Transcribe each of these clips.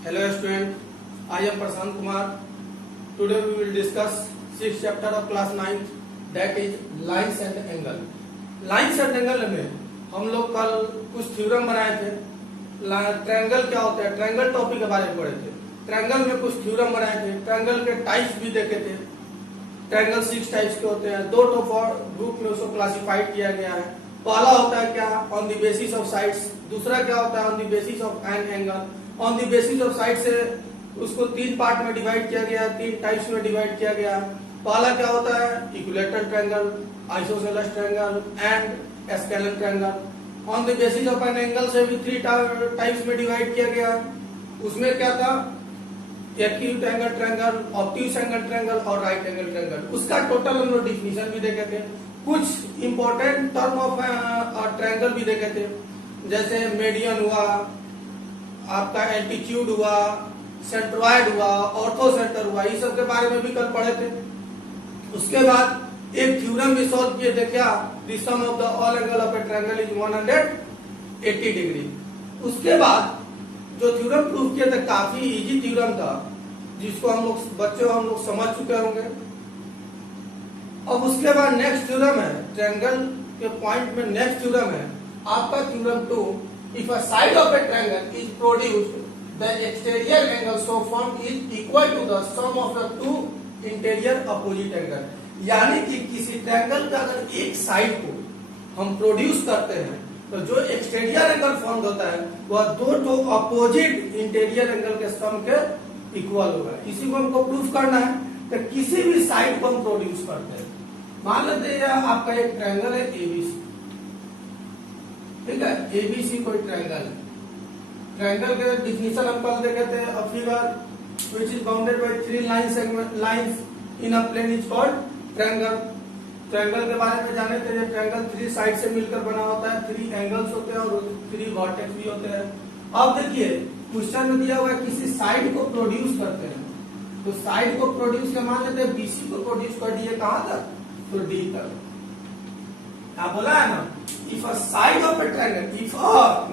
Hello student, I am Prashant Kumar. Today we will discuss 6th chapter of class 9th, that is lines and angle. Lines and angle में हम लोग कल कुछ theorem बनाए थे. Triangle क्या होता है, ट्रायंगल टॉपिक के बारे में पढ़े थे. ट्रायंगल में कुछ थ्योरम बनाए थे. ट्रायंगल के टाइप्स भी देखे थे. ट्रायंगल 6 टाइप्स के होते हैं. दो ग्रुप में उसको क्लासिफाइड किया गया है. पहला होता है क्या, on the basis of sides. दूसरा क्या होता है, on the basis of an angle. On the basis of side से उसको तीन पार्ट में डिवाइड किया गया, तीन टाइप्स में डिवाइड किया गया. पहला क्या होता है, equilateral triangle, isosceles triangle and scalar triangle. On the basis of an angle से भी थ्री टाइप्स में डिवाइड किया गया. उसमें क्या था, acute angle triangle, obtuse angle triangle और राइट एंगल ट्रायंगल. उसका टोटल हम लोग डिफिनीशन भी देखे थे. कुछ इंपॉर्टेंट टर्म ऑफ ट्रायंगल भी देखे थे, जैसे मेडियन हुआ, आपका एल्टीट्यूड हुआ, सेंट्रॉइड हुआ, ऑर्थोसेंटर हुआ. ये सब के बारे में भी कल पढ़े थे. उसके बाद एक थ्योरम भी सॉल्व किए थे, क्या, the sum of the all angle of a triangle is 180 degree. उसके बाद जो थ्योरम प्रूव किए थे, काफी इजी थ्योरम था, जिसको हम लोग बच्चों हम लोग समझ चुके होंगे. अब उसके बाद नेक्स्ट थ्योरम है, ट्रायंगल के पॉइंट में नेक्स्ट थ्योरम है आपका theorem 2. If a side of a triangle is produced, the exterior angle so formed is equal to the sum of the two interior opposite angle. यानी कि किसी triangle का अगर एक साइड को हम प्रोड्यूस करते हैं तो जो एक्सटीरियर एंगल फॉर्म होता है वह दो अपोजिट इंटीरियर एंगल के सम के इक्वल होगा. इसी को हमको प्रूफ करना है. तो किसी भी साइड को हम प्रोड्यूस करते हैं, मान लेते हैं आपका एक ट्रायंगल है एबीसी, ठीक है. एबीसी कोई ट्रायंगल है. ट्रायंगल के डिफिनीशन हम कल देखे थे. A figure which is bounded by three lines in a plane is called triangle. Triangle के बारे में जाने थे. ट्रायंगल थ्री साइड से मिलकर बना होता है, थ्री एंगल्स होते हैं और थ्री वर्टेक्स भी होते हैं. अब देखिए क्वेश्चन में दिया हुआ है किसी साइड को प्रोड्यूस करते हैं, तो साइड को प्रोड्यूस कर मान लेते हैं बीसी को प्रोड्यूस कर दिए कहां तक, तो डी तक. आप बोला है ना, if a side of a triangle, if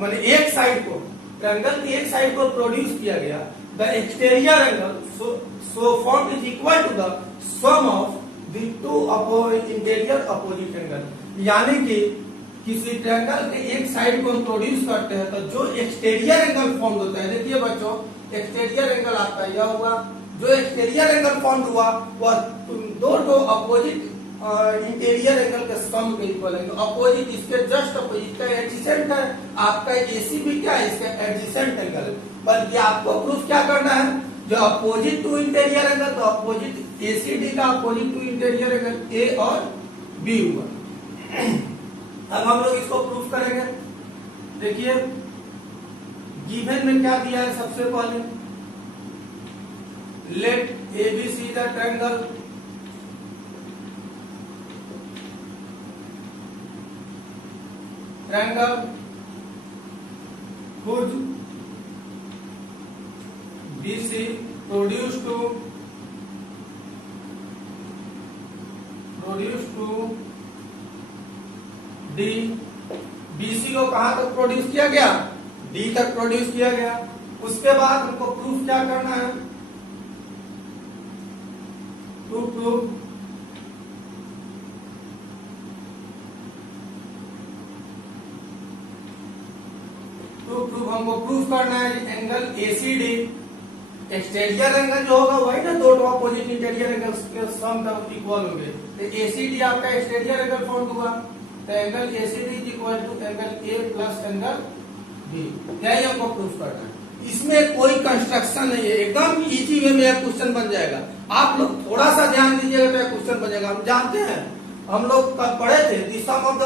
माने एक साइड को, ट्रायंगल की एक साइड को प्रोड्यूस किया गया, the exterior angle so form is equal to the sum of the two interior opposite angle. यानी कि किसी ट्रायंगल के एक साइड को हम प्रोड्यूस करते हैं तो जो एक्सटीरियर एंगल फॉर्म होता है, देखिए बच्चों, एक्सटीरियर एंगल आपका यह हुआ. जो एक्सटीरियर एंगल फॉर्म हुआ वह दो अपोजिट इंटीरियर एंगल के सम के इक्वल है. तो अपोजिट इसके जस्ट अपोजिट का एडजेसेंट है. आपका एसी भी क्या है, इसका एडजेसेंट एंगल है. बल्कि आपको प्रूफ क्या करना है, जो अपोजिट टू इंटीरियर एंगल, तो अपोजिट एसीडी का opposite to interior angle A और बी हुआ. अब हम लोग इसको प्रूफ करेंगे. देखिए गिवन में क्या दिया है, सबसे पहले let ABC the triangle whose BC produced to D. BC को कहां तक प्रोड्यूस किया गया, D तक प्रोड्यूस किया गया. उसके बाद हमको प्रूफ क्या करना है, टू प्रूफ हमको प्रूफ करना है एंगल एसीडी. एक्सटीरियर एंगल जो होगा वही ना, दो अपोजिट इंटीरियर एंगल्स के सम का इक्वल होंगे. तो एसीडी आपका एक्सटीरियर एंगल फॉर्म हुआ, तो angle ACD is equal to angle A plus angle B. यही हमको प्रूफ करना है. इसमें कोई कंस्ट्रक्शन नहीं है, एकदम इजी वे में क्वेश्चन बन जाएगा. आप लोग थोड़ा सा ध्यान दीजिएगा तो क्वेश्चन बन जाएगा. हम जानते हैं, हम लोग कल पढ़े थे, the sum of the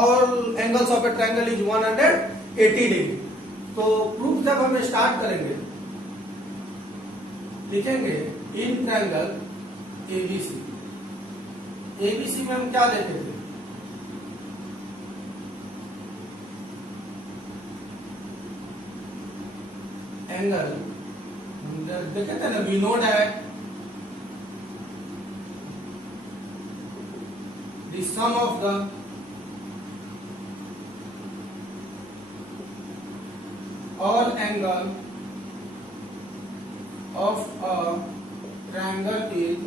all angles of a triangle is 180 degree. तो प्रूफ जब हम स्टार्ट करेंगे, लिखेंगे इन ट्रायंगल एबीसी. एबीसी में हम क्या लेते थे, एंगल देखे थे ना, we know that the sum of the all angle of a triangle is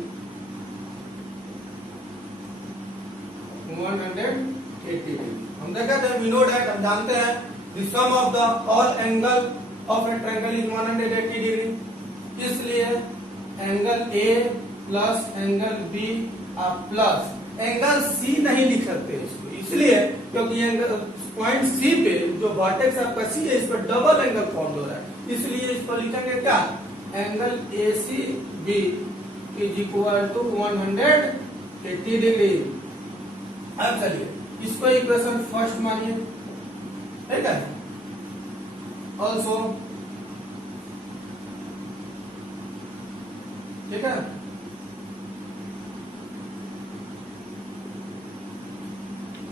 180 degree. हम देखा थे वी नो दैट, हम जानते हैं the sum of the all angle of a triangle is 180 degree. इसलिए angle A plus angle B plus angle C नहीं लिख सकते इसको, इसलिए क्योंकि एंगल पॉइंट सी पे जो वर्टेक्स आपका सी है इस पर डबल एंगल फॉर्म हो रहा है, इसलिए इस पर लिखेंगे क्या, angle A C B is equal to 180 degree. अब चलिए इसको इक्वेशन फर्स्ट मानिए, ठीक है। ऑल्सो ठीक है,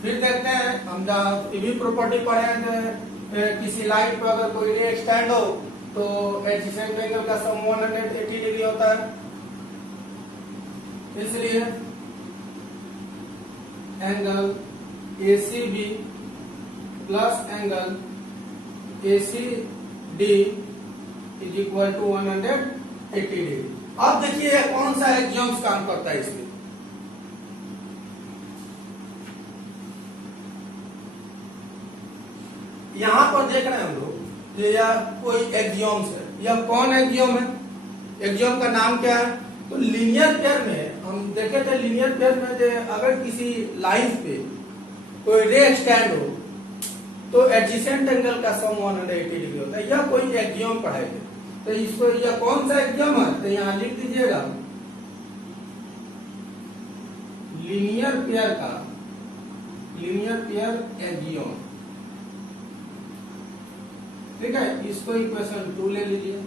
फिर देखते हैं हम जब भी प्रॉपर्टी पढ़े हैं किसी लाइन पर अगर कोई रे एक्सटेंड हो तो एडजेसेंट एंगल का सम 180 डिग्री होता है, इसलिए angle ACB plus angle ACD is equal to 180 degree. अब देखिए कौन सा एक्सियम्स काम करता है इसमें। यहां पर देख रहे हैं हम लोग यह कोई एक्सियम्स है, यह कौन एक्सियम है, एक्सियम का नाम क्या है। तो लीनियर पेयर में हम देखे थे, लीनियर पेयर में जो अगर किसी लाइन पे कोई रे एक्सटेंड हो तो एडजेसेंट एंगल का सम 180 डिग्री होता है। यह कोई एक्सियम पढ़ाए थे, तो इसको यह कौन सा एक्सियम है, तो यहां लिख दीजिएगा लीनियर पेयर का, लीनियर पेयर एक्सियम, ठीक है। इसको इक्वेशन 2 ले लीजिए।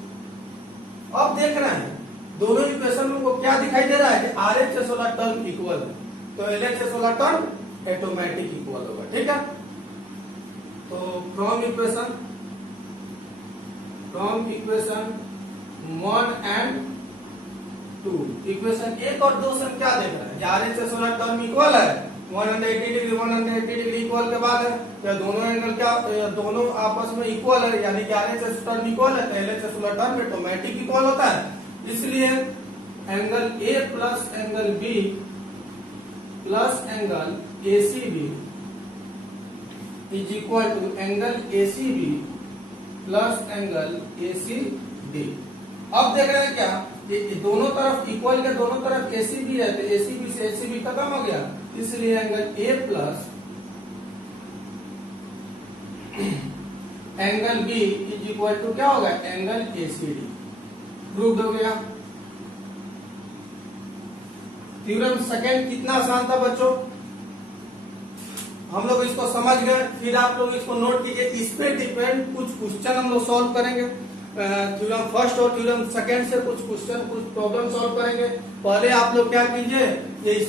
अब देख रहे हैं दोनों इक्वेशन में को क्या दिखाई दे रहा है, RHS वाला टर्म इक्वल है, तो LHS वाला टर्म ऑटोमेटिक इक्वल होगा, ठीक है। तो फ्रॉम इक्वेशन 1 एंड 2, इक्वेशन 1 और 2 से क्या देख रहे हैं, RHS वाला टर्म इक्वल है, 180 डिग्री 180 डिग्री इक्वल के बाद है तो दोनों एंगल क्या, दोनों आपस में इक्वल है, यानी कि RHS टर्म इक्वल है तो LHS वाला टर्म ऑटोमेटिक इक्वल होता है। इसलिए angle A plus angle B plus angle ACB is equal to angle ACB plus angle ACD। अब देख रहे हैं क्या, ये दोनों तरफ इक्वल के दोनों तरफ ACB है तो ACB से ACB खत्म हो गया, इसलिए angle A plus angle B is equal to क्या होगा, एंगल ACD। प्रूव हो गया। थ्योरम सेकंड कितना आसान था बच्चों, हम लोग इसको समझ गए। फिर आप लोग इसको नोट कीजिए, इस पे डिपेंड कुछ क्वेश्चन हम लोग सॉल्व करेंगे। थ्योरम फर्स्ट और थ्योरम सेकंड से कुछ क्वेश्चन, कुछ प्रॉब्लम सॉल्व करेंगे। पहले आप लोग क्या कीजिए, इस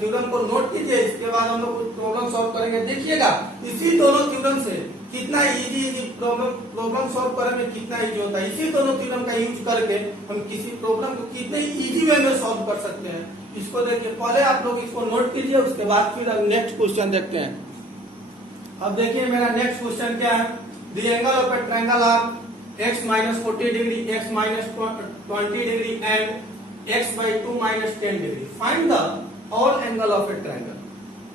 थ्योरम को नोट कीजिए, इसके बाद हम लोग कुछ प्रॉब्लम सॉल्व करेंगे। देखिएगा इसी दोनों थ्योरम से कितना इजी प्रॉब्लम सॉल्व करने में कितना इजी होता है। इसी दोनों थ्योरम का यूज करके हम किसी प्रॉब्लम को कितने इजी वे में सॉल्व कर सकते हैं, इसको देखिए। पहले आप लोग इसको नोट कीजिए, उसके बाद फिर हम नेक्स्ट क्वेश्चन देखते हैं। अब देखिए मेरा नेक्स्ट क्वेश्चन क्या है, the angle of a triangle are x minus 40 degree, x minus 20 degree and x by 2 minus 10 degree. Find the all angle of a triangle.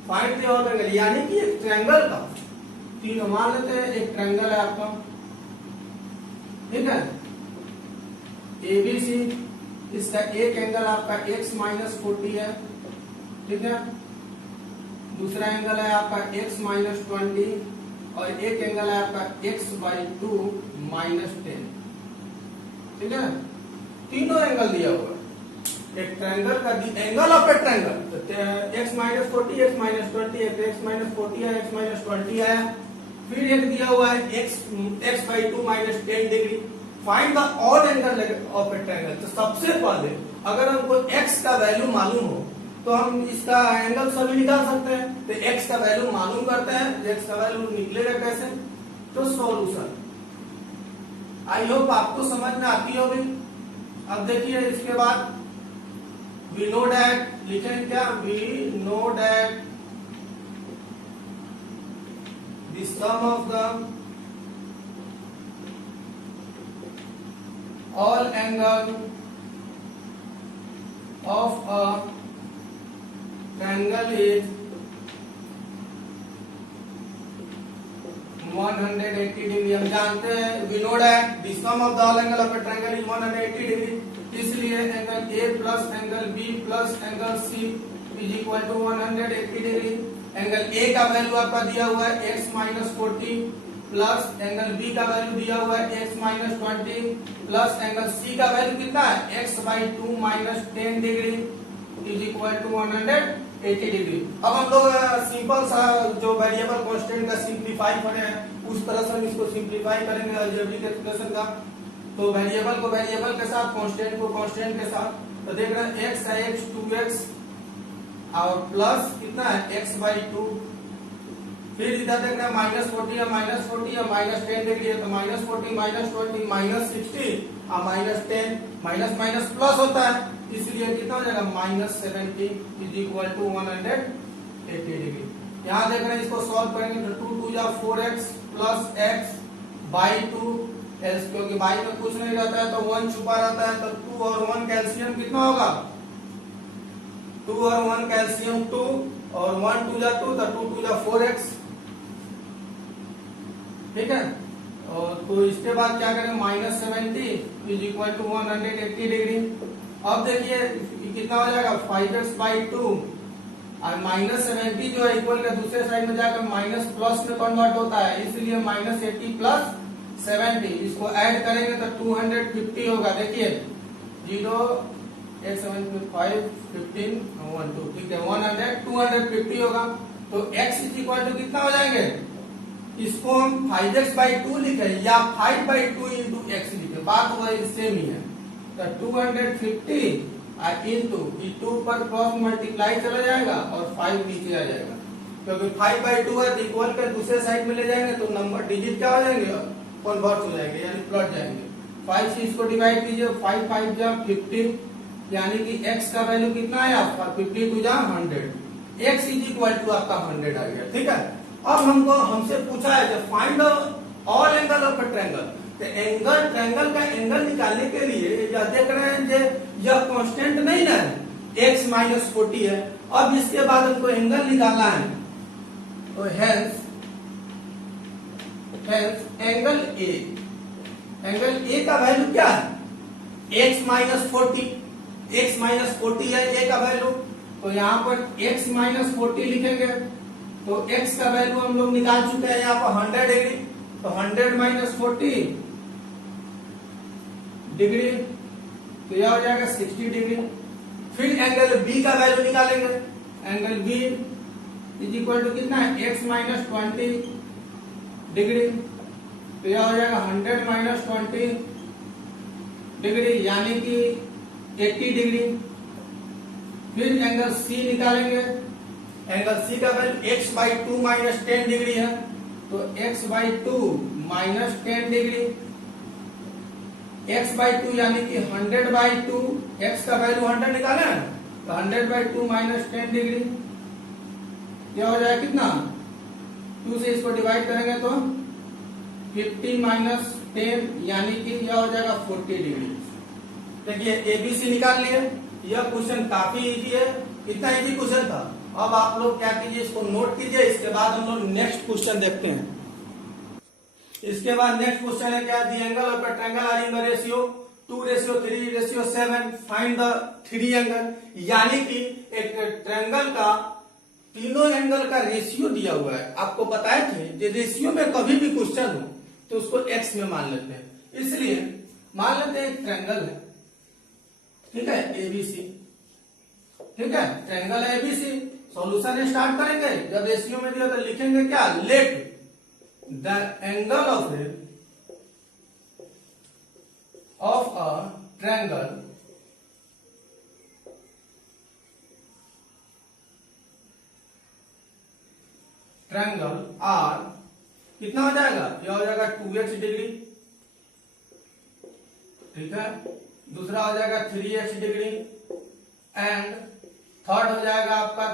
Find the all angle, यानी कि एक ट्रायंगल का तीन, मान लेते हैं एक ट्रायंगल है आपका, ठीक है, ABC, इसका एक एंगल आपका x minus 40 है, ठीक है, दूसरा एंगल है आपका x minus 20 और एक एंगल है आपका x by 2 minus 10, ठीक है। तीनों एंगल दिया हुआ है एक ट्रायंगल का, angle of a triangle, x minus 40, x minus 20, x minus 40 है, x minus 20 आया। फिर एक दिया हुआ है x by 2 minus 10 degree. Find the odd angle of a triangle. तो सबसे पहले अगर हमको x का वैल्यू मालूम हो तो हम इसका एंगल सभी निकाल सकते हैं। तो x का वैल्यू मालूम करते हैं, x का वैल्यू निकलेगा कैसे, तो सॉल्यूशन। आई होप आपको समझ में आती होगी। अब देखिए इसके बाद वी नो डैट, लिखें क्या, we know that the sum of the all angle of a triangle is 180 degree. हम जानते हैं we know that the sum of the all angle of a triangle is 180 degree, इसलिए angle A plus angle B plus angle C is equal to 180 degree. Angle A का value आपका दिया हुआ है x minus 40 plus angle B का value दिया हुआ है x minus 20 plus angle C का वैल्यू कितना है x by 2 minus 10 degree is equal to 180 degree. अब हम लोग सिंपल सा जो वेरिएबल कांस्टेंट का सिंपलीफाई करे हैं उस तरह से हम इसको सिंपलीफाई करेंगे अलजेब्रिक एक्सप्रेशन का। तो वेरिएबल को वेरिएबल के साथ, कांस्टेंट को कांस्टेंट के साथ, तो देख रहे हैं x है x 2x और प्लस कितना है x बाई 2, फिर इधर देख रहे हैं माइनस 40 है माइनस 40 है माइनस 10 डिग्री है तो माइनस 40 माइनस 20 माइनस 60 और माइनस 10 माइनस माइनस प्लस होता है, इसलिए कितना हो जाएगा minus 70 is equal to 180 degree. यहाँ देख रहे हैं इसको सॉल्व करेंगे तो 2 2 या 4x प्लस x बाई 2, क्योंकि बाई में कुछ नहीं रहता है तो 1 छुपा रहता है, तो 2 और 1 कैल्शियम कितना होगा 2 और 1 कैल्शियम 2 और 1 2 या 2 तो 2 2 या 4x, ठीक है। और तो इसके बाद क्या करें minus 70 is equal to 180 degree. अब देखिए कितना हो जाएगा 5x बाई 2 और माइनस 70 जो है इक्वल के दूसरे साइड में जाकर माइनस प्लस में कन्वर्ट होता है, इसलिए माइनस 80 प्लस 70 इसको ऐड करेंगे तो 250 होगा। देखिए 0 8 7 5 15 1 2, ठीक है 250 होगा। तो x इज इक्वल टू कितना हो जाएंगे, इसको हम 5x बाई 2 लिखे या 5 बाई 2 इंटू एक्स लिखे, बात वही सेम ही है। तो 250 इंटू 2 पर क्रॉस मल्टीप्लाई चला जाएगा और 5 नीचे आ जाएगा, क्योंकि 5 बाई 2 है इक्वल कर दूसरे साइड में ले जाएंगे तो नंबर डिजिट क्या हो जाएंगे कन्वर्ट हो जाएंगे यानी प्लट जाएंगे। 5 से इसको डिवाइड कीजिए 5 5 जा 50 यानी कि x का वैल्यू कितना आया 50 टू जा 100, x इज इक्वल टू आपका 100 आ गया, ठीक है। अब हमसे पूछा है जब find all angle of a triangle, तो एंगल ट्रायंगल का एंगल निकालने के लिए या देख रहे हैं जे यह कांस्टेंट नहीं ना x माइनस 40 है, अब इसके बाद हमको एंगल निकालना है तो हेंस एंगल ए का वैल्यू क्या है x माइनस 40 है ए का वैल्यू, तो यहाँ पर x माइनस 40 लिखेंगे तो x का वैल्यू हम लोग निकाल चुके हैं यहाँ पर 100 डिग्री, तो 100 माइनस 40 डिग्री तो यह हो जाएगा 60 डिग्री। फिर एंगल b का वैल्यू निकालेंगे, angle b is equal to कितना है x माइनस 20 डिग्री, तो यह हो जाएगा 100 माइनस 20 डिग्री यानी कि 80 डिग्री। फिर एंगल c निकालेंगे, एंगल c का value x by 2 minus 10 degree है, तो x by 2 minus 10 degree, x by 2 यानी कि 100 बाई 2, x का वैल्यू 100 निकाले हैं तो 100 बाई 2 माइनस 10 डिग्री, क्या हो जाएगा कितना 2 से इसको डिवाइड करेंगे तो 50 माइनस 10 यानी कि यह हो जाएगा 40 डिग्री। देखिए एबीसी निकाल लिए, यह क्वेश्चन काफी इजी है, इतना इजी क्वेश्चन था। अब आप लोग क्या कीजिए इसको नोट कीजिए, इसके बाद हम लोग नेक्स्ट क्वेश्चन देखते हैं। इसके बाद नेक्स्ट क्वेश्चन है क्या the angle of a triangle are in the ratio 2:3:7 find the 3 angle, यानी कि एक ट्रायंगल का तीनों एंगल का रेशियो दिया हुआ है। आपको बताए थे कि रेशियो में कभी भी क्वेश्चन हो तो उसको x में मान लेते हैं, इसलिए मान लेते हैं एक ट्रायंगल है, ठीक है एबीसी, ठीक है ट्रायंगल है एबीसी। सॉल्यूशन स्टार्ट करेंगे, जब रेशियो में दिया तो लिखेंगे क्या let the angle of a triangle are कितना हो जाएगा, यह हो जाएगा 2x डिग्री, ठीक है। दूसरा हो जाएगा 3x डिग्री एंड थर्ड हो जाएगा आपका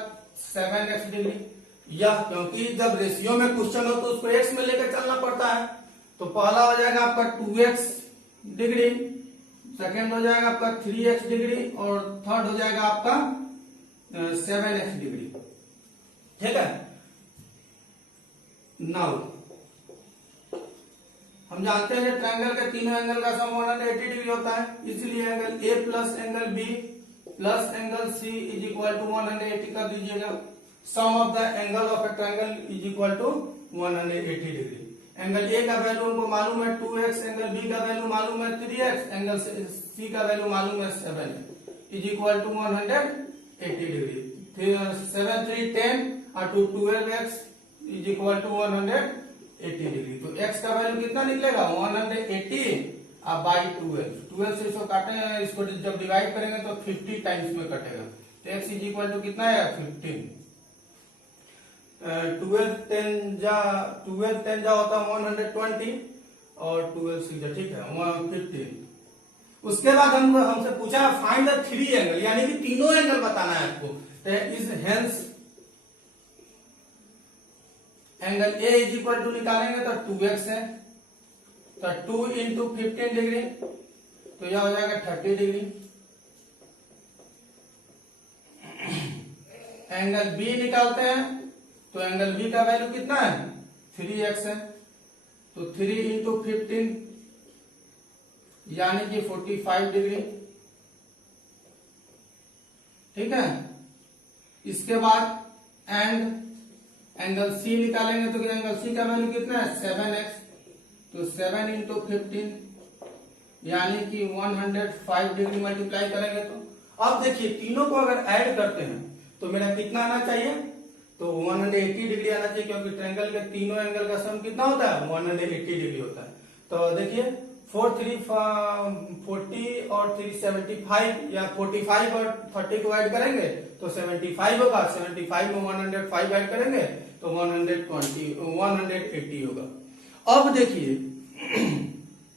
7x डिग्री। यह क्योंकि जब रेशियो में क्वेश्चन हो तो उसको x में लेकर चलना पड़ता है, तो पहला हो जाएगा आपका 2x डिग्री सेकेंड हो जाएगा आपका 3x डिग्री और थर्ड हो जाएगा आपका 7x डिग्री। ठीक है। नाउ हम जानते हैं ट्रायंगल के तीनों एंगल का सम 180 डिग्री होता है, इसलिए angle A plus angle B plus angle C is equal to 180 कर दीजिएगा। Sum of the angle of a triangle is equal to 180 degree. Angle A का वैल्यू हमको मालूम है 2x, एंगल B का वैल्यू मालूम है 3x, एंगल C का वैल्यू मालूम है 7 इज इक्वल टू 180 डिग्री। फिर 7 3 10 और 2 12x is equal to 180 degree. तो x का वैल्यू कितना निकलेगा 180 बाई 12 से इसको काटे, इसको जब डिवाइड करेंगे तो 50 टाइम्स में कटेगा। तो x इज इक्वल टू कितना है 15। 12 10 जा होता है 120 और 12 6 जा, ठीक है 115। उसके बाद हमसे पूछा फाइंड द थ्री एंगल, यानी कि तीनों एंगल बताना है आपको। Is hence angle A is equal to निकालेंगे तो 2x है, तो 2 इंटू 15 डिग्री तो यह हो जाएगा 30 डिग्री। एंगल B निकालते हैं तो एंगल B का वैल्यू कितना है 3x है, तो 3 इंटू 15 यानी कि 45 डिग्री। ठीक है। इसके बाद एंगल C निकालेंगे तो एंगल C का वैल्यू कितना है 7x, तो 7 इंटू 15 यानी कि 105 डिग्री मल्टीप्लाई करेंगे तो अब देखिए तीनों को अगर ऐड करते हैं तो मेरा कितना आना चाहिए, तो 180 डिग्री आना चाहिए, क्योंकि ट्रायंगल के तीनों एंगल का सम कितना होता है 180 डिग्री होता है। तो देखिए 4 3 40 और 3 75, या 45 और 30 को ऐड करेंगे तो 75 होगा, 75 में 105 ऐड करेंगे तो 180 होगा। अब देखिए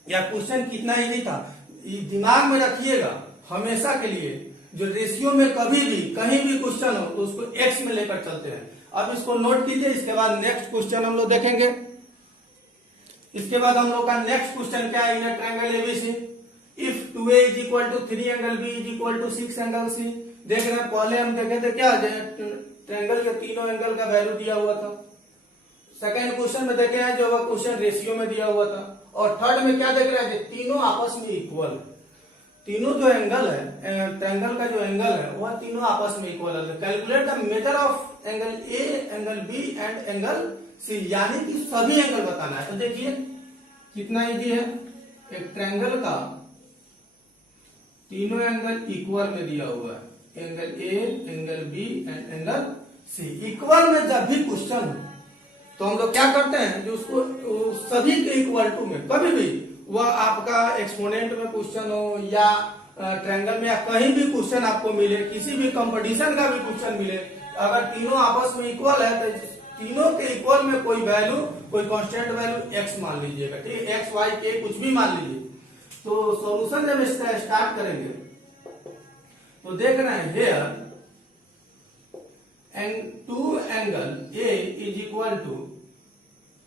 यह क्वेश्चन कितना इजी था, दिमाग में रखिएगा हमेशा के लिए। जो रेशियो में कभी भी कहीं भी क्वेश्चन हो तो उसको x में लेकर चलते हैं। अब इसको नोट कीजिए, इसके बाद नेक्स्ट क्वेश्चन हम लोग देखेंगे। इसके बाद हम लोग का नेक्स्ट क्वेश्चन क्या है, in triangle ABC if 2a is equal to 3 angle B is equal to 6 angle C। देख रहे हैं पहले हम देखे थे क्या ट्रायंगल के तीनों एंगल का वैल्यू दिया हुआ था। सेकंड क्वेश्चन में देखे हैं जो क्वेश्चन रेशियो में दिया हुआ था, और थर्ड में क्या देख रहे थे तीनों आपस में इक्वल। तीनों जो एंगल है ट्रायंगल का जो एंगल है वह तीनों आपस में इक्वल है। Calculate the measure of angle A, angle B and angle C, यानी कि सभी एंगल बताना है। तो देखिए कितना इजी है, एक ट्रायंगल का तीनों एंगल इक्वल में दिया हुआ है, angle A, angle B and angle C। Equal में जब भी क्वेश्चन हो तो हम लोग क्या करते हैं जो उसको सभी के इक्वल टू में, कभी भी वह आपका एक्सपोनेंट में क्वेश्चन हो या ट्रायंगल में या कहीं भी क्वेश्चन आपको मिले, किसी भी कंपटीशन का भी क्वेश्चन मिले, अगर तीनों आपस में इक्वल है तो तीनों के इक्वल में कोई वैल्यू, कोई कांस्टेंट वैल्यू x मान लीजिएगा, ठीक है, x y k कुछ भी मान लीजिए। तो सॉल्यूशन जब इसका स्टार्ट करेंगे तो देख रहे हैं here and 2 angle A is equal to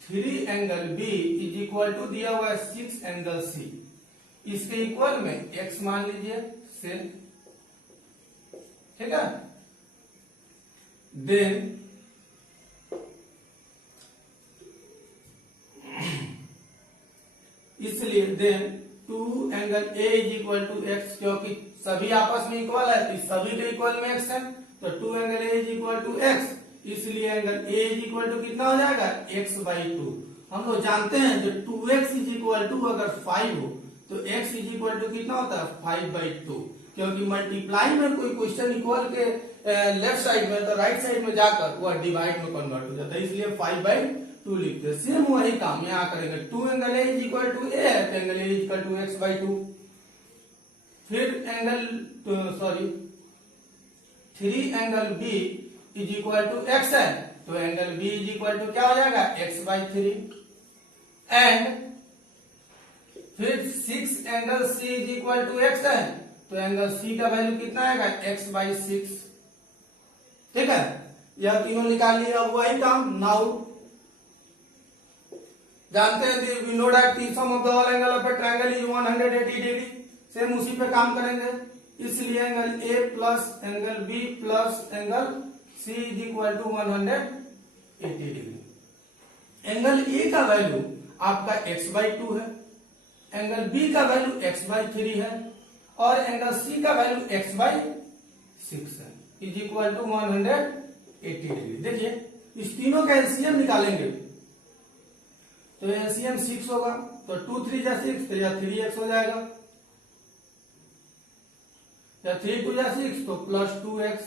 3 angle B is equal to दिया हुआ है 6 एंगल C। इसके इक्वल में x मान लीजिए से, ठीक है। देन इसलिए then 2 angle A is equal to x, क्योंकि सभी आपस में इक्वल है तो सभी के इक्वल में x है, तो 2 angle A is equal to x, इसलिए angle A is equal to कितना हो जाएगा x बाई 2। हम लोग जानते हैं जो 2x इज इक्वल टू अगर 5 हो तो x इज इक्वल टू कितना होता है 5 बाई 2, क्योंकि मल्टीप्लाई में कोई क्वेश्चन इक्वल के लेफ्ट साइड में तो राइट साइड में जाकर वह डिवाइड में कन्वर्ट हो जाता है, इसलिए 5 बाई 2 लिखते हैं। सेम वही काम यहाँ करेंगे, 2 angle A is equal to A है तो angle A is equal to x by 2। फिर angle 3 angle B is equal to x है तो angle B is equal to क्या हो जाएगा x बाई 3। एंड फिर 6 angle C is equal to x है तो एंगल C का वैल्यू कितना आएगा x बाई 6, ठीक है। यह तीनों निकाल लिया, अब वही काम। नाउ जानते हैं we know that the sum of the all angle of a triangle is 180 degree. Same उसी पे काम करेंगे, इसलिए angle A plus angle B plus angle C is equal to 180 degree. Angle A का वैल्यू आपका x/2 है, angle B का value x/3 है और एंगल सी का वैल्यू x/6 है, इज इक्वल टू 180 डिग्री। देखिए इस तीनों का एलसीएम निकालेंगे तो एलसीएम 6 होगा, तो 2 3 जा 6 तो या 3x हो जाएगा, या 3 2 जा 6 तो प्लस 2x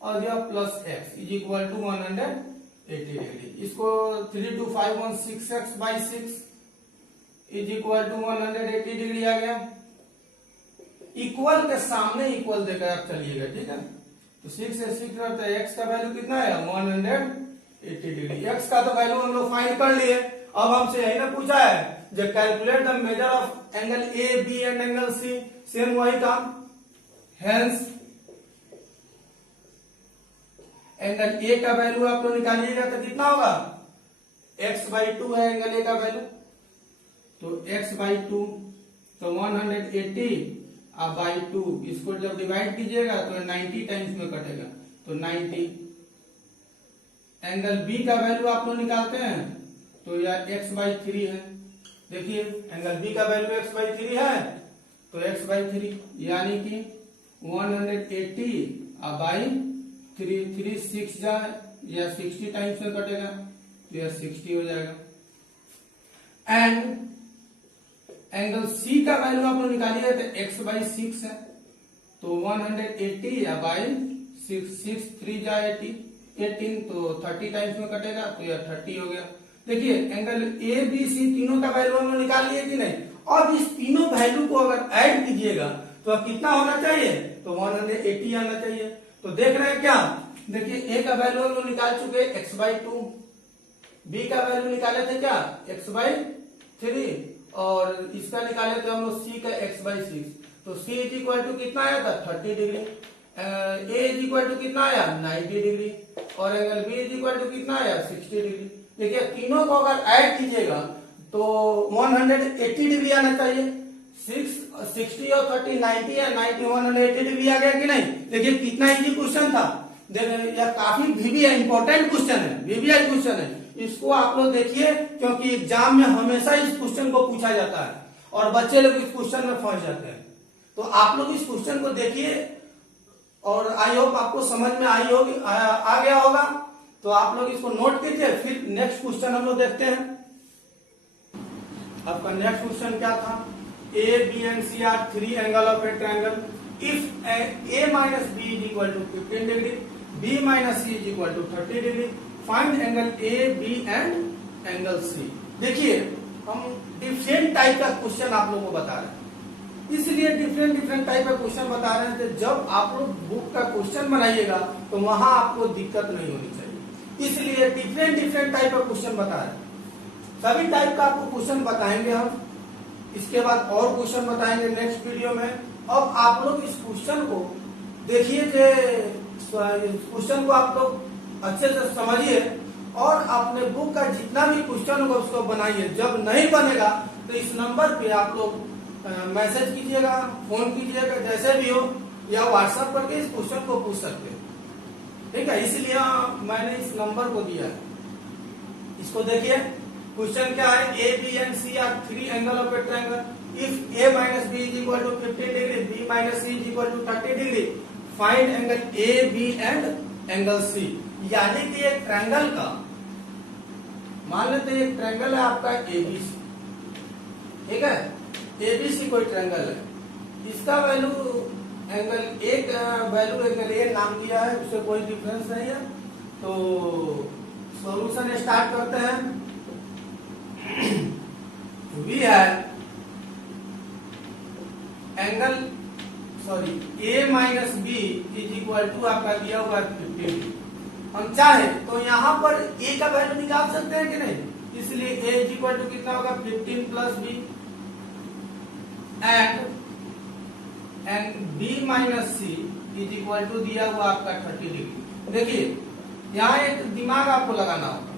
और यह plus x is equal to 180 degree. इसको 3 2 5 1 6x/6 is equal to 180 degree आ गया। इक्वल के सामने इक्वल देकर आप चलिएगा, ठीक है। तो 6 से 6 करते हैं, x का वैल्यू कितना है 180 डिग्री। x का तो वैल्यू हम लोग फाइंड कर लिए। अब हमसे यही ना पूछा है जो calculate the measure of angle A B and angle C, same वही काम। हेंस एंगल ए का वैल्यू आप लोग निकालिएगा तो कितना होगा, x/2 है एंगल ए का वैल्यू, तो x/2 तो 180 अब बाई 2, इसको जब डिवाइड कीजिएगा तो 90 टाइम्स में कटेगा, तो 90। एंगल बी का वैल्यू आप लोग निकालते हैं तो यह x/3 है। देखिए एंगल बी का वैल्यू x/3 है तो x/3 यानी कि 180 अब बाई 3 3 6 जाए या 60 टाइम्स में कटेगा तो यह 60 हो जाएगा। एंड एंगल सी का वैल्यू आप लोग निकालिए तो x/6 है, तो 180 या बाई 6 3 जाए 18 तो 30 टाइम्स में कटेगा तो यह 30 हो गया। देखिए एंगल ए बी सी तीनों का वैल्यू हम लोग निकाल लिए कि नहीं। अब इस तीनों वैल्यू को अगर ऐड कीजिएगा तो अब कितना होना चाहिए, तो 180 आना चाहिए। तो देख रहे हैं क्या, देखिए ए का वैल्यू हम लोग निकाल चुके x/2, बी का वैल्यू निकाले थे क्या x/3 और इसका निकाले थे हम लोग सी का x/6, तो सी इज इक्वल टू कितना आया था 30 degree, A is equal to कितना आया 90 डिग्री और angle B is equal to कितना आया 60 डिग्री। देखिए तीनों को अगर ऐड कीजिएगा तो 180 डिग्री आना चाहिए। 60 और 30 90 है, 90 180 डिग्री आ गया कि नहीं। देखिए कितना इजी क्वेश्चन था। देखिए यह काफी वीवीआई इंपॉर्टेंट क्वेश्चन है, वीवीआई क्वेश्चन है। इसको आप लोग देखिए क्योंकि एग्जाम में हमेशा इस क्वेश्चन को पूछा जाता है और बच्चे लोग इस क्वेश्चन में फंस जाते हैं। तो आप लोग इस क्वेश्चन को देखिए और आई होप आपको समझ में आई होगी, आ गया होगा। तो आप लोग इसको नोट कीजिए, फिर नेक्स्ट क्वेश्चन हम लोग देखते हैं। आपका नेक्स्ट क्वेश्चन क्या था, A B and C are 3 angle of a triangle if A minus B is equal to 15 degree, B minus C is equal to 30 degree, find angle A B and angle C. देखिए हम different type का question आप लोगों को बता रहे हैं, इसलिए डिफरेंट टाइप का क्वेश्चन बता रहे हैं। तो जब आप लोग बुक का क्वेश्चन बनाइएगा तो वहां आपको दिक्कत नहीं होनी चाहिए, इसलिए डिफरेंट टाइप का क्वेश्चन बता रहे हैं। सभी टाइप का आपको क्वेश्चन बताएंगे हम, इसके बाद और क्वेश्चन बताएंगे नेक्स्ट वीडियो में। अब आप लोग इस क्वेश्चन को देखिए, क्वेश्चन को आप लोग अच्छे से समझिए और अपने बुक का जितना भी क्वेश्चन होगा उसको बनाइए। जब नहीं बनेगा तो इस नंबर पे आप लोग मैसेज कीजिएगा, फोन कीजिएगा, जैसे भी हो, या व्हाट्सएप करके इस क्वेश्चन को पूछ सकते हैं, ठीक है। इसलिए मैंने इस नंबर को दिया है। इसको देखिए क्वेश्चन क्या है, A B and C are 3 angle of a triangle if A minus B is equal to 15 degree, B minus C is equal to 30 degree, find angle A B and angle C. यानी कि एक triangle का, मान लेते हैं एक triangle है आपका एबीसी, ठीक है, एबीसी कोई ट्रायंगल है, इसका वैल्यू एंगल ए का वैल्यू एंगल ए नाम दिया है, उससे कोई डिफरेंस नहीं है। तो सॉल्यूशन स्टार्ट करते हैं। वी है angle A minus B is equal to आपका दिया हुआ 15। हम चाहे तो यहाँ पर ए का वैल्यू निकाल सकते हैं कि नहीं, इसलिए ए इज इक्वल टू कितना होगा 15 plus B and B minus C is equal to दिया हुआ आपका 30 डिग्री। देखिए यहाँ एक दिमाग आपको लगाना होगा,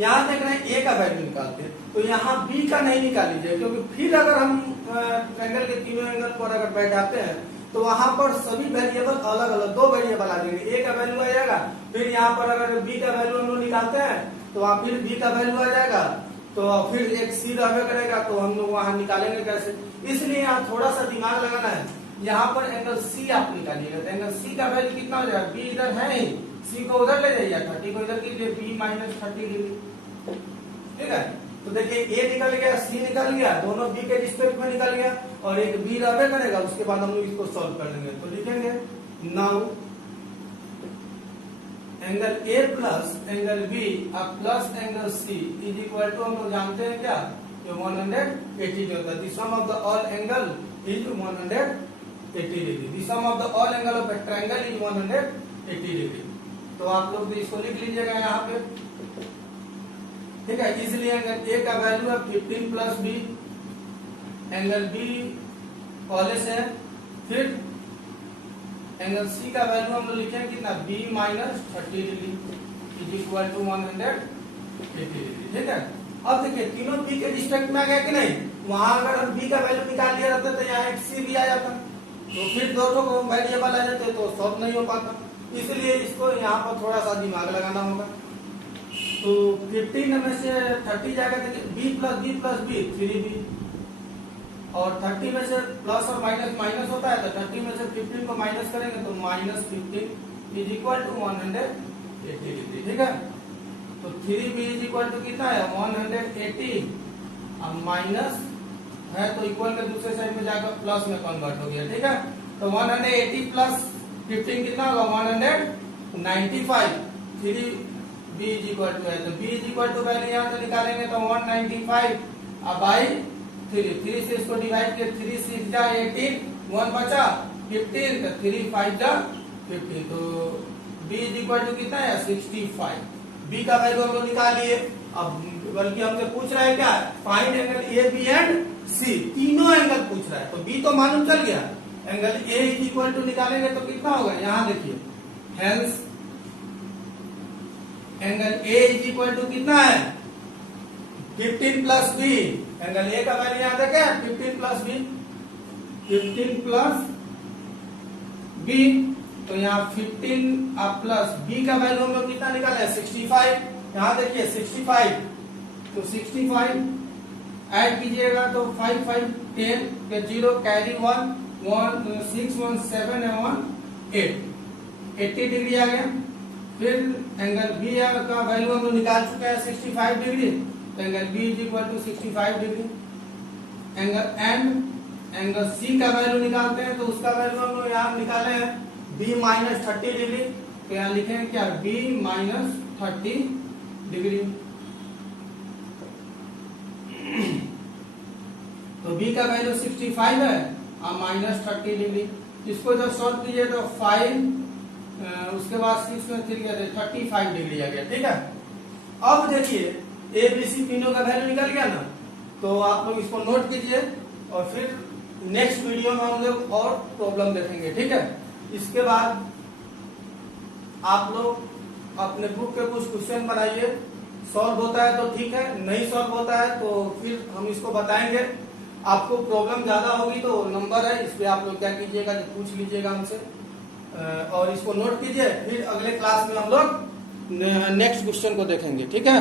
यहाँ देख रहे हैं ए का वैल्यू निकालते हैं, तो यहाँ बी का नहीं निकाल लीजिए, क्योंकि फिर अगर हम ट्रायंगल के तीनों एंगल पर अगर बैठाते हैं तो वहां पर सभी वेरिएबल अलग अलग दो वेरिएबल आ जाएंगे, ए का वैल्यू आ जाएगा, फिर यहाँ पर अगर बी का वैल्यू हम लोग निकालते हैं तो वहाँ फिर बी का वैल्यू आ जाएगा, तो फिर एक सी रहबे करेगा, तो हम लोग वहां निकालेंगे कैसे। इसलिए यहाँ थोड़ा सा दिमाग लगाना है। यहाँ पर एंगल सी आप निकालिएगा, तो एंगल सी का वैल्यू कितना हो जाएगा, बी इधर है ही, सी को उधर ले जाइए, 30 को इधर कीजिए, बी माइनस 30 डिग्री, ठीक है। तो देखिए ए निकल गया, सी निकल गया, दोनों बी के रिस्पेक्ट में निकल गया, और एक बी रहबे करेगा, उसके बाद हम लोग इसको सॉल्व कर लेंगे। तो लिखेंगे now angle A plus angle B plus angle C is equal to, हम लोग जानते हैं क्या, 180 जो होता है, the sum of the all angle is 180 degree, the sum of the all angle of a triangle is 180 degree. तो आप लोग इसको लिख लीजिएगा यहाँ पे, ठीक है। इसलिए एंगल ए का वैल्यू है 15 प्लस बी, एंगल बी पहले से है, फिर एंगल सी का वैल्यू हम लोग लिखेंगे कितना, B minus 30 degree is equal to 180 degree, ठीक है। अब देखिए तीनों बी के रिस्पेक्ट में आ गया कि नहीं, वहां अगर हम बी का वैल्यू निकाल लिया रहता तो यहाँ एक सी भी आ जाता, तो फिर दोनों को वेरिएबल आ जाते तो सॉल्व नहीं हो पाता। इसलिए इसको यहाँ पर थोड़ा सा दिमाग लगाना होगा। तो 15 में से 30 जाएगा, देखिए बी प्लस बी 3b, और 30 में से प्लस और माइनस माइनस होता है, तो 30 में से 15 को माइनस करेंगे तो minus 15 is equal to 180 degree, ठीक है। तो 3b इज इक्वल टू कितना है, 180, अब माइनस है तो इक्वल के दूसरे साइड में जाकर प्लस में कन्वर्ट हो गया, ठीक है। तो 180 प्लस 15 कितना होगा, 195, 3b इज इक्वल टू है, तो b is equal to value यहाँ से निकालेंगे तो 195 अब बाई 3 से इसको डिवाइड किया, 3 6 जा 18, 1 बचा 15, तो 3 5 जा 15, तो b इज इक्वल टू कितना है 65। b का वैल्यू हम लोग निकाल लिए। अब बल्कि हमसे पूछ रहा है क्या, find angle A B and C, तीनों एंगल पूछ रहा है, तो b तो मालूम चल गया, angle a is equal to निकालेंगे तो कितना होगा, यहाँ देखिए, hence angle a is equal to कितना है 15 प्लस बी, एंगल ए का वैल्यू यहाँ देखे 15 प्लस बी, 15 प्लस बी, तो यहाँ 15 प्लस बी का वैल्यू हम लोग कितना निकाला है 65, यहाँ देखिए 65, तो 65 ऐड कीजिएगा तो 5 5 10 के 0 कैरी 1 6 1 7 1 8, 80 डिग्री आ गया। फिर एंगल बी का वैल्यू हम लोग निकाल चुके हैं 65 डिग्री, तो angle B is equal to 65 degree. Angle C का वैल्यू निकालते हैं, तो उसका वैल्यू हम लोग यहाँ निकाले हैं बी माइनस 30 डिग्री, तो यहाँ लिखेंगे क्या, बी माइनस 30 डिग्री। तो बी का वैल्यू 65 है और माइनस 30 डिग्री। इसको जब सॉल्व कीजिए तो 5 उसके बाद 6 में 3 गया 35 डिग्री आ गया, ठीक है। अब देखिए ए बी सी तीनों का वैल्यू निकल गया ना, तो आप लोग इसको नोट कीजिए और फिर नेक्स्ट वीडियो में हम लोग और प्रॉब्लम देखेंगे, ठीक है। इसके बाद आप लोग अपने बुक के कुछ क्वेश्चन बनाइए, सॉल्व होता है तो ठीक है, नहीं सॉल्व होता है तो फिर हम इसको बताएंगे। आपको प्रॉब्लम ज्यादा होगी तो नंबर है, इस पे आप लोग क्या कीजिएगा, पूछ लीजिएगा हमसे और इसको नोट कीजिए। फिर अगले क्लास में हम लोग नेक्स्ट क्वेश्चन को देखेंगे, ठीक है।